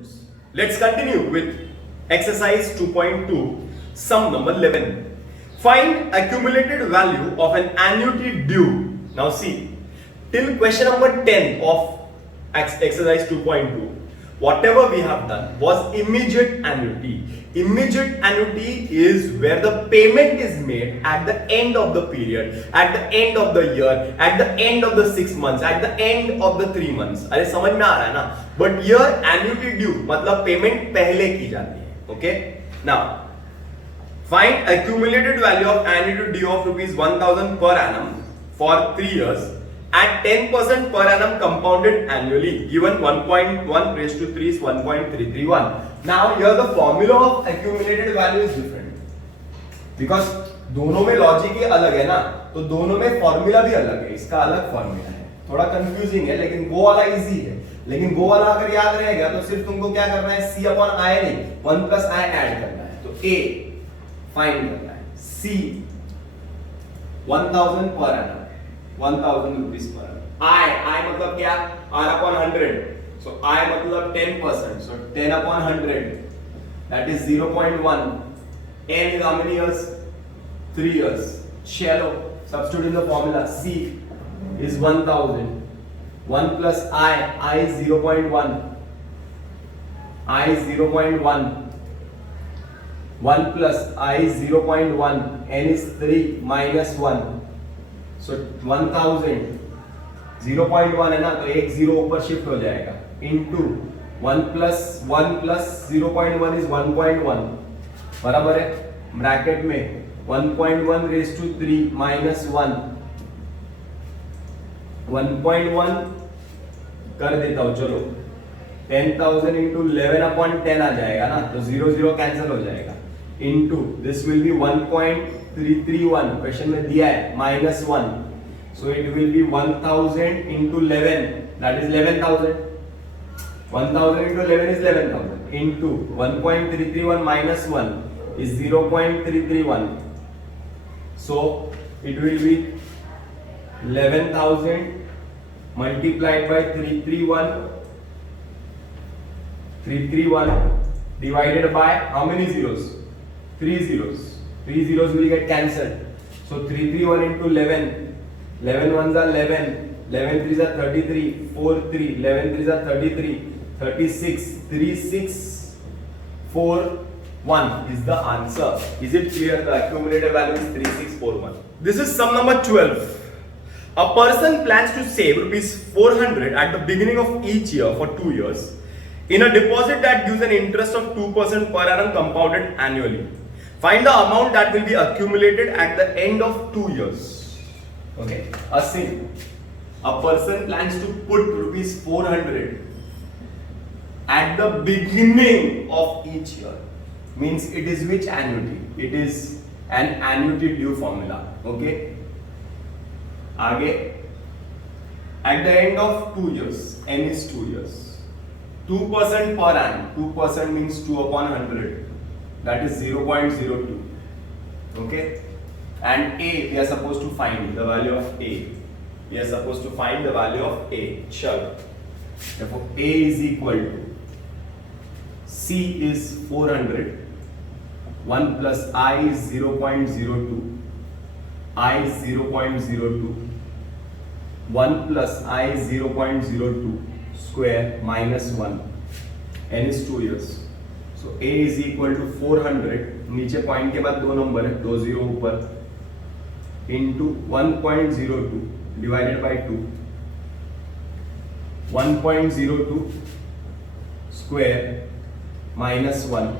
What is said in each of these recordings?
students. Let's continue with exercise 2.2, sum number 11. Find accumulated value of an annuity due. Now see, till question number 10 of exercise 2.2, whatever we have done was immediate annuity. Immediate annuity is where the payment is made at the end of the period, at the end of the year, at the end of the 6 months, at the end of the 3 months. अरे समझ में आ रहा है ना? But here annuity due मतलब payment पहले की जाती है. Okay? Now find accumulated value of annuity due of rupees 1000 per annum for 3 years at 10% per annum compounded annually, given 1.1 raised to 3 is 1.331. Now here the formula of accumulated value is different because दोनों में logic ही अलग है ना, तो दोनों में formula भी अलग है. इसका अलग फॉर्मूला है, थोड़ा कंफ्यूजिंग है, लेकिन वो वाला इजी है. लेकिन वो वाला अगर याद रहेगा तो सिर्फ तुमको क्या करना है, c अपॉन i नहीं 1 प्लस i ऐड करना है. तो a फाइंड करना है, c 1000 पर annum, 1000 rupees per annum. I मतलब क्या, r upon 100. So I मतलब 10%. So 10 upon 100. That is 0.1. N is how many years? 3 years. Shallow. Substitute in the formula. C is 1000. 1 plus I is 0.1. I is 0.1. 1 plus I is 0.1. N is 3 minus 1. So 1000 0.1 है ना, तो एक zero ऊपर shift हो जाएगा into 1 plus 0.1 is 1.1 बराबर है, bracket में 1.1 रेज टू 3 माइनस 1 1.1 कर देता हूं. चलो 10,000 इंटू 11 अपॉन 10 आ जाएगा ना, तो 0 0 कैंसिल हो जाएगा into this will be 1.331 question में दिया है minus 1. So it will be 1000 into 11, that is 11,000. 1000 into 11 is 11,000 into 1.331 minus 1 is 0.331. So it will be 11,000 multiplied by 331 divided by how many zeros? 3 zeros. 3 zeros will get cancelled. So 331 into 11. 11 ones are 11, 11 threes are 33, 4 3, 11 threes are 33, 36, 3 6, 4 1 is the answer. Is it clear? The accumulated value is 3641. This is sum number 12. A person plans to save rupees 400 at the beginning of each year for 2 years in a deposit that gives an interest of 2% per annum compounded annually. Find the amount that will be accumulated at the end of 2 years. Okay, a person plans to put rupees 400 at the beginning of each year. Means it is which annuity? It is an annuity due formula. Okay, आगे at the end of 2 years, n is 2 years, 2% per annum. 2% means 2 upon 100. That is 0.02. Okay. And A, we are supposed to find the value of A. We are supposed to find the value of A. Sure. Therefore, A is equal to C is 400. 1 plus I is 0.02. I is 0.02. 1 plus I is 0.02 square minus 1. N is 2 years. So A is equal to 400. नीचे point के बाद दो number है, 2 0 ऊपर, into 1.02 divided by 2. 1.02 square minus 1.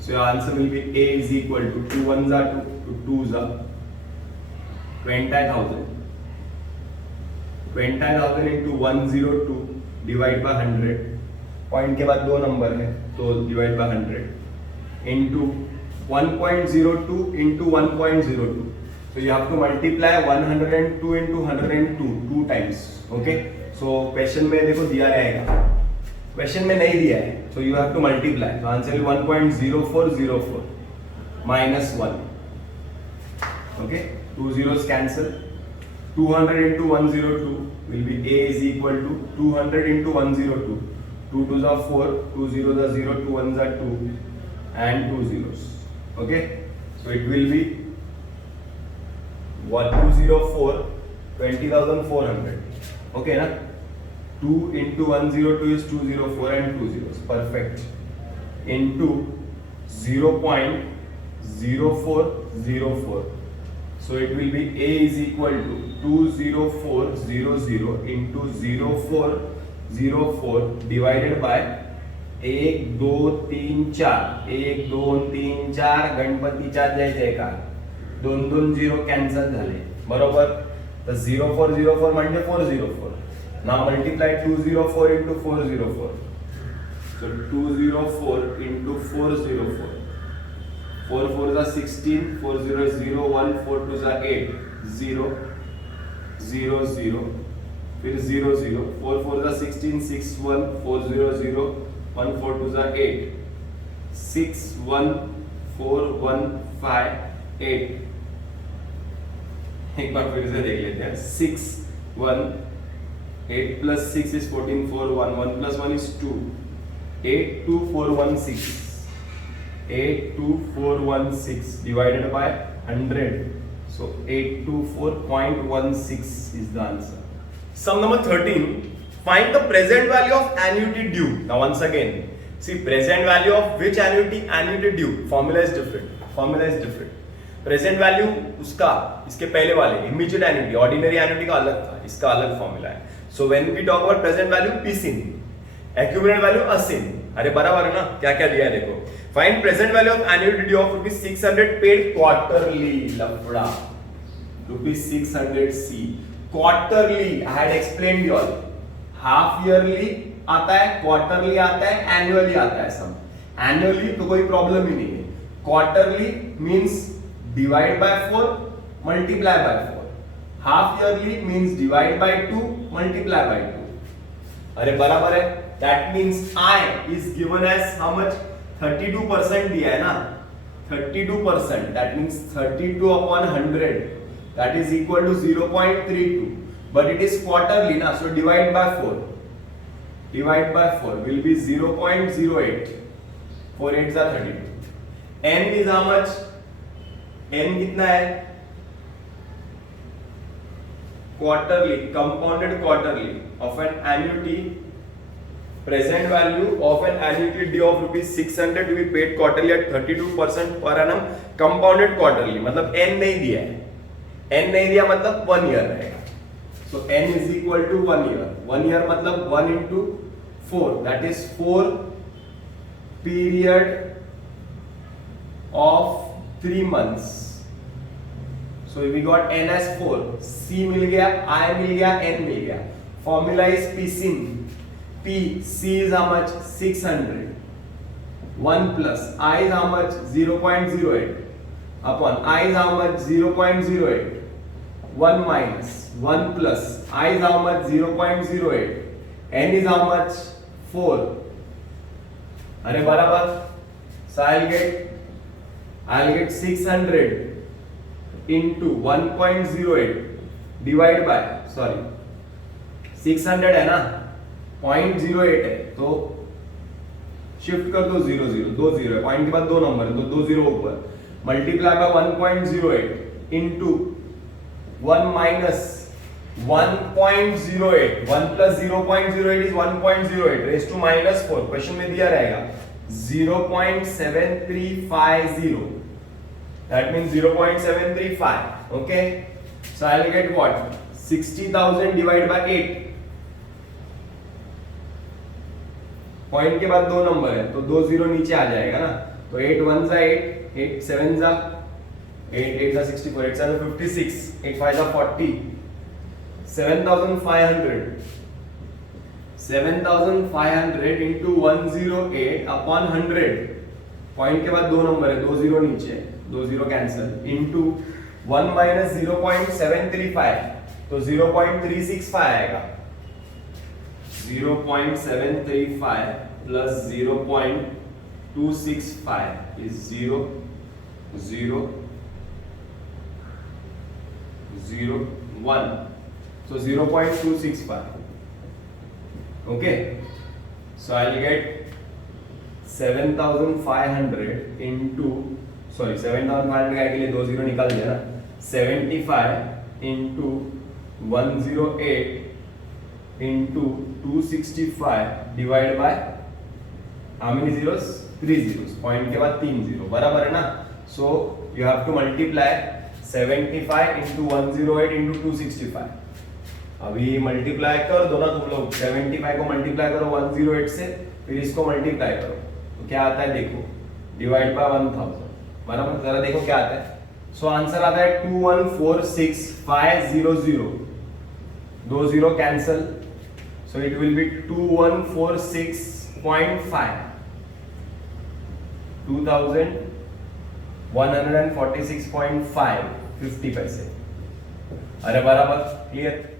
So your answer will be A is equal to 2 1s are 2, 2 2s are 20,000. 20,000 into 102 divide by 100. Point के बाद दो number है, तो divide by 100 into 1.02 into 1.02. So you have to multiply 102 into 102 2 times. Okay. So question में देखो दिया रहेगा, question में नहीं दिया है, so you have to multiply. So answer is 1.0404 minus 1. Okay. 2 zeros cancel. 200 into 102 will be A is equal to 200 into 102. 2 2s are 4, 2 0s are 0, 2 1s are 2, and 2 zeros. Okay, so it will be 1204, 20,400. Okay, na? 2 into 102 is 204 and 2 zeros. Perfect. Into 0.0404. So it will be A is equal to 20400 into 0404 divided by 1 2 3 4. 1 2 3 4 गणपतीच्या जय जयकार. 2 2 0 cancel झाले. बरोबर. तर 0404 म्हणजे 404. Now multiply 204 into 404. So 204 into 404. 4 4s are 16, 4 0 is 0, 1 4 2s are 8, 0 0 0, फिर 0 0, 4 4s are 16, 6 1, 4 0 0, 1 4 2s are 8, 6 1 4 1 5 8. एक बार फिर से देख लेते हैं. 6 1, 8 plus 6 is 14, 4 1, 1 plus 1 is 2, 8 2 4 1 6. 82416 divided by 100. So 824.16 is the answer. Sum number 13. Find the present value of annuity due. Now once again, see present value of which annuity? Annuity due. Formula is different. Formula is different. Present value उसका इसके पहले वाले immediate annuity, ordinary annuity का अलग था, इसका अलग formula है. So when we talk about present value, PSIN. Accumulated value ASIN. अरे बराबर है ना? क्या क्या दिया है देखो. Find present value of annuity due of rupees 600 paid quarterly. लफड़ा. Rupees 600 C. Quarterly. I had explained you all. Half yearly आता है, quarterly आता है, annually आता है सब. Annually तो कोई problem ही नहीं है. Quarterly means divide by 4, multiply by 4. Half yearly means divide by 2, multiply by 2. अरे बराबर है. That means I is given as how much? 32% दिया है ना. 32%. That means 32 upon 100. That is equal to 0.32. But it is quarterly ना. So divide by 4. Divide by 4 will be 0.08. 4 8s are 32. N is how much? N कितना है? Quarterly, compounded quarterly of an annuity. Present value of an annuity due of rupees 600 to be paid quarterly at 32% per annum, compounded quarterly. मतलब n नहीं दिया है. n नहीं दिया मतलब 1 year रहेगा. So n is equal to 1 year. 1 year मतलब 1 into 4. That is 4 period of 3 months. So we got n as 4. C मिल गया, I मिल गया, n मिल गया. Formula is PSIN. P, C is how much? 600. 1 plus I is how much? 0.08 upon I is how much? 0.08. 1 minus 1 plus I is how much? 0.08. N is how much? 4. अरे बराबर. So I'll get 600 into 1.08 divide by 600 है ना. 0.08 है तो shift कर दो 0 0 2 0 है. Point के बाद 2 नंबर है तो 2 0 ऊपर. Multiply by 1.08 into 1 minus 1.08. 1 plus 0.08 is 1.08 raised to minus 4. Question में दिया रहेगा 0.7350. That means 0.735. Okay. So I'll get what? 60,000 divided by 8. Point के बाद 2 नंबर है तो 2 0 नीचे आ जाएगा ना. तो 8 1 जा 8, 8 7 जा 8 8 जा 64, 8 7 56, 8 5 जा 40. 7,500 into 108 upon 100. पॉइंट के बाद 2 नंबर है, 2 0 नीचे, 2 0 कैंसिल. इनटू 1 minus 0.735 तो 0.365 आएगा. 0.735 plus 0.265 is 0 0 0 1. So 0.265. Okay. So I'll get 7,500 into, sorry 7,500 काय के लिए 2 0 निकाल दिया ना, 75 into 108 into 265 divided by how many zeros? 3 zeros. Point के बाद 3 जीरो, बराबर है ना. So you have to multiply 75 into 108 into 265. अभी मल्टीप्लाई कर दो ना तुम लोग, 75 को मल्टीप्लाई करो 108 से, फिर इसको मल्टीप्लाई करो तो क्या आता है देखो, डिवाइड बाय 1000, बराबर. जरा देखो क्या आता है. सो आंसर आता है 2146500. 2 0 cancel, so it will be 2146.5. 2146.5 50 पैसे. अरे बराबर, क्लियर.